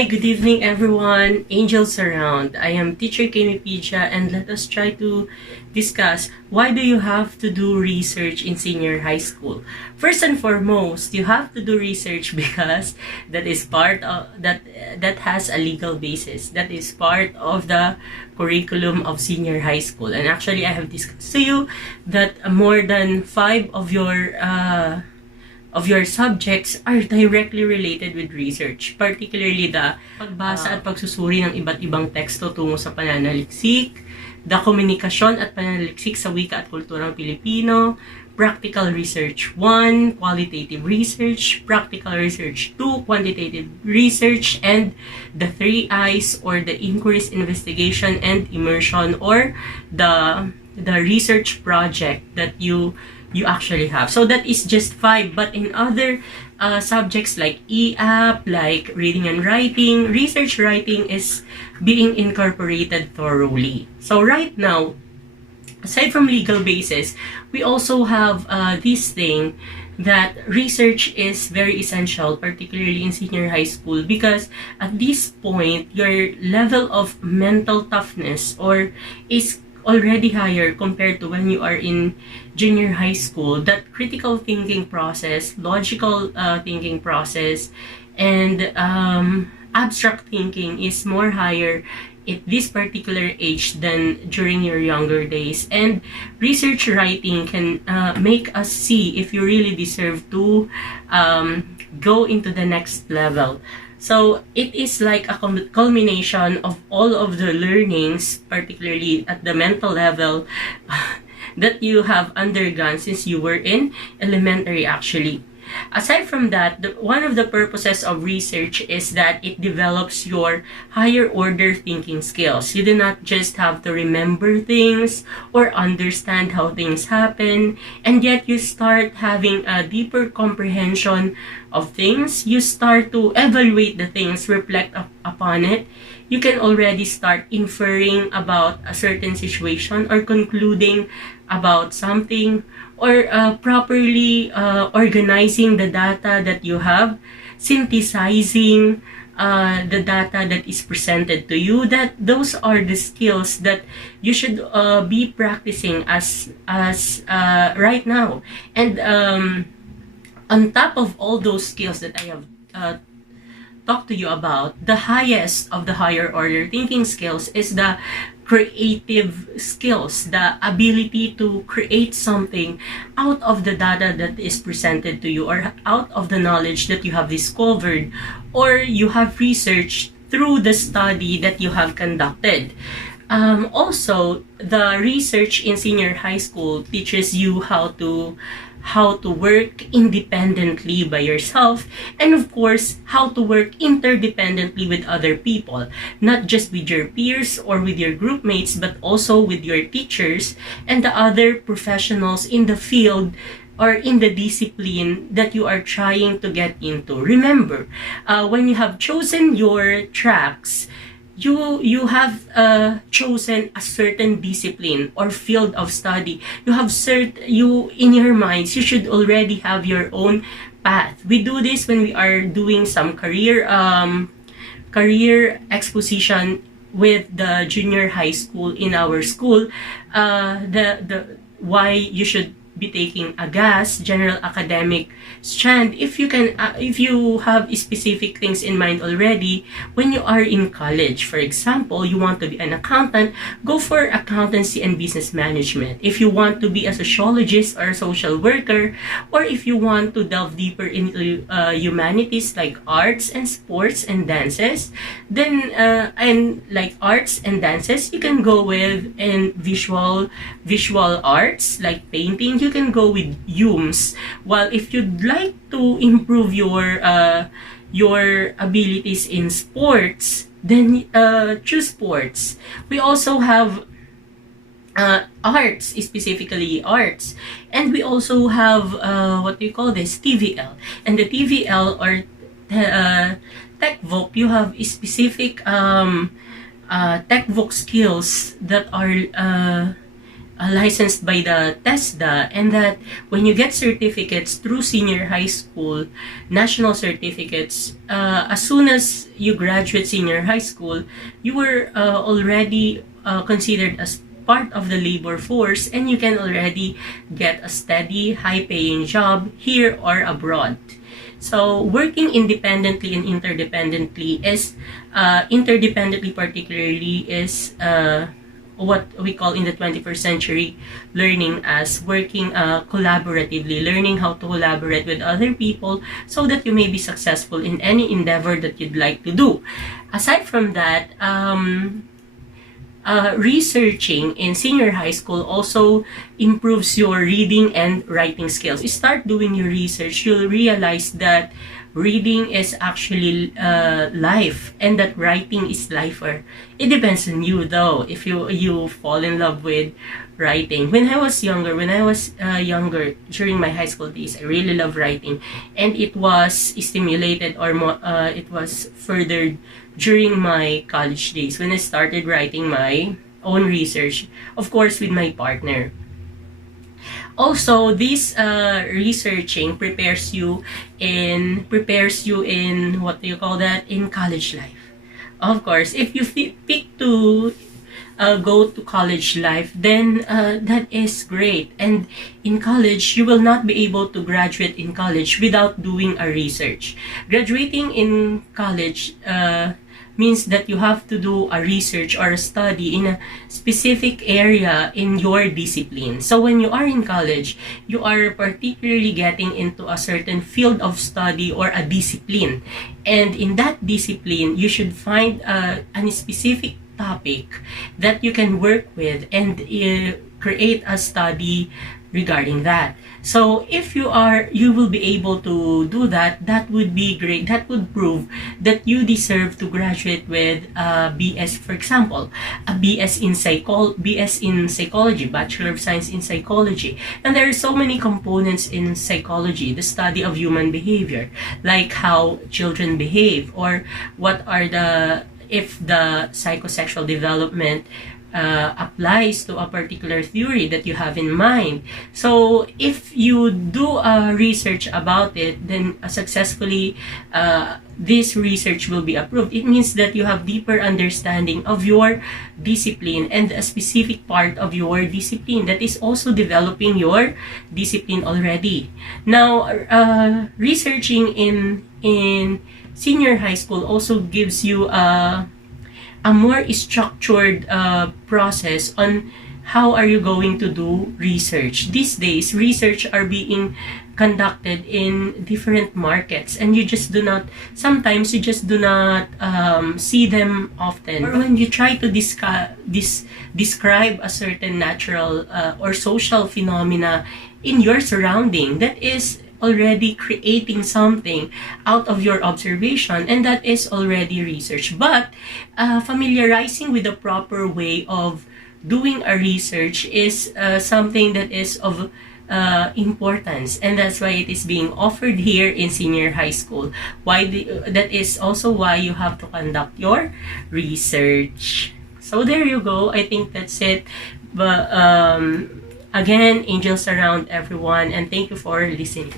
Hi, good evening everyone. Angels around. I am teacher Kemipedia and let us try to discuss why do you have to do research in senior high school. First and foremost, you have to do research because that is part of that has a legal basis. That is part of the curriculum of senior high school. And actually I have discussed to you that more than 5 of your subjects are directly related with research, particularly the pagbasa at pagsusuri ng iba't ibang teksto tungo sa pananaliksik, the komunikasyon at pananaliksik sa wika at kulturang Pilipino, Practical Research 1, Qualitative Research, Practical Research 2, Quantitative Research, and the 3 I's or the inquiries, investigation, and immersion or the research project that you actually have. So that is just 5. But in other subjects like EAP, like reading and writing, research writing is being incorporated thoroughly. So right now, aside from legal basis, we also have this thing that research is very essential, particularly in senior high school, because at this point, your level of mental toughness is already higher compared to when you are in junior high school. That critical thinking process, logical thinking process, and abstract thinking is more higher at this particular age than during your younger days. And research writing can make us see if you really deserve to go into the next level. So it is like a culmination of all of the learnings, particularly at the mental level, that you have undergone since you were in elementary actually. Aside from that, one of the purposes of research is that it develops your higher order thinking skills. You do not just have to remember things or understand how things happen, and yet you start having a deeper comprehension of things. You start to evaluate the things, reflect upon it. You can already start inferring about a certain situation or concluding about something, or properly organizing the data that you have, synthesizing the data that is presented to you. Those are the skills that you should be practicing as right now. And on top of all those skills that I have talked to you about, the highest of the higher order thinking skills is the creative skills, the ability to create something out of the data that is presented to you, or out of the knowledge that you have discovered or you have researched through the study that you have conducted. Also, the research in senior high school teaches you how to work independently by yourself, and of course how to work interdependently with other people, not just with your peers or with your group mates, but also with your teachers and the other professionals in the field or in the discipline that you are trying to get into. Remember, when you have chosen your tracks, you have chosen a certain discipline or field of study. You have in your minds, you should already have your own path. We do this when we are doing some career exposition with the junior high school in our school. The why you should be taking a general academic strand, if you have specific things in mind already when you are in college. For example, you want to be an accountant, go for accountancy and business management. If you want to be a sociologist or a social worker, or if you want to delve deeper into humanities like arts and sports and dances, then and like arts and dances, you can go with and visual arts like painting. You can go with UMS. While if you'd like to improve your abilities in sports, then choose sports. We also have arts, specifically arts, and we also have what do you call this, TVL. And the TVL or Tech Voc, you have specific Tech Voc skills that are licensed by the TESDA, and that when you get certificates through senior high school, national certificates, as soon as you graduate senior high school, you were already considered as part of the labor force, and you can already get a steady, high-paying job here or abroad. So working independently and interdependently is, interdependently particularly, is what we call in the 21st century learning as working collaboratively, learning how to collaborate with other people so that you may be successful in any endeavor that you'd like to do. Aside from that, researching in senior high school also improves your reading and writing skills. You start doing your research, you'll realize that reading is actually life, and that writing is lifer. It depends on you though, if you fall in love with writing. When I was younger during my high school days, I really loved writing, and it was stimulated, or it was furthered during my college days when I started writing my own research, of course with my partner. Also, this researching prepares you in what do you call that, in college life. Of course, if you pick to go to college life, then that is great. And in college, you will not be able to graduate in college without doing a research. Graduating in college means that you have to do a research or a study in a specific area in your discipline. So when you are in college, you are particularly getting into a certain field of study or a discipline. And in that discipline, you should find a specific topic that you can work with and create a study regarding that. So if you will be able to do that, that would be great. That would prove that you deserve to graduate with a BS, for example, a BS in psychology, Bachelor of Science in Psychology. And there are so many components in psychology, the study of human behavior, like how children behave, or if the psychosexual development applies to a particular theory that you have in mind. So if you do research about it, then successfully this research will be approved. It means that you have deeper understanding of your discipline and a specific part of your discipline that is also developing your discipline already. Now, researching in senior high school also gives you a more structured process on how are you going to do research. These days, research are being conducted in different markets, and sometimes you just do not see them often. Or when you try to describe a certain natural or social phenomena in your surrounding, that is already creating something out of your observation, and that is already research. But familiarizing with the proper way of doing a research is something that is of importance, and that's why it is being offered here in senior high school. That is also why you have to conduct your research. So there you go. I think that's it. But again, angels around everyone, and thank you for listening.